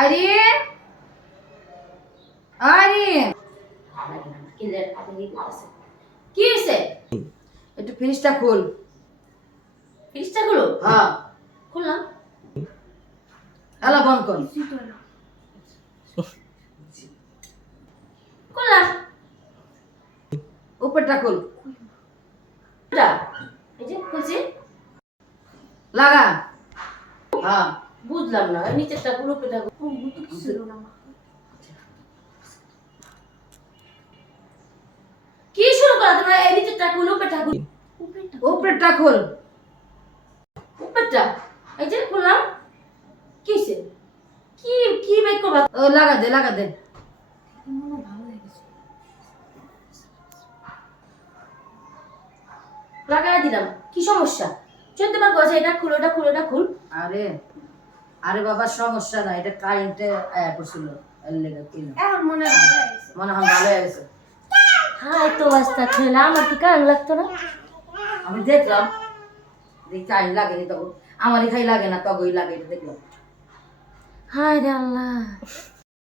আরিন আরিন কি হয়েছে একটু ফ্রিজটা খোল। ফ্রিজটা গুলো হ্যাঁ। খুললাম। আলা বন্ধ কর। খুললাম। উপরটা খোল। এই যে খুলছি। লাগা। হ্যাঁ। বুঝলাম না নিচেরটা গুলো পেটা কি শুরু করা তোমরা? এই নিচেরটা গুলো পেটা গুলো উপরটা খোল। উপরটা এই যে খুললাম। কি হয়েছে কি কি বের করবা? ও লাগা দে লাগা দে। লাগাই দিলাম। কি সমস্যা? চলতে পারব এটা খুলো এটা খুলো এটা খুল। আরে আরে বাবা সমস্যা না এটা কারেন্টে আয়া করছিল এর লেগে কিনা এখন মনে হয় ভালো মনে হয় ভালো হয়ে গেছে হ্যাঁ তো বাস্তা খেলা আমার কি কারণ লাগতো না? আমি দেখলাম দেখি কারেন্ট লাগেনি তখন। আমারই খাই লাগে না তগই লাগে এটা দেখলাম। হায় রে আল্লাহ।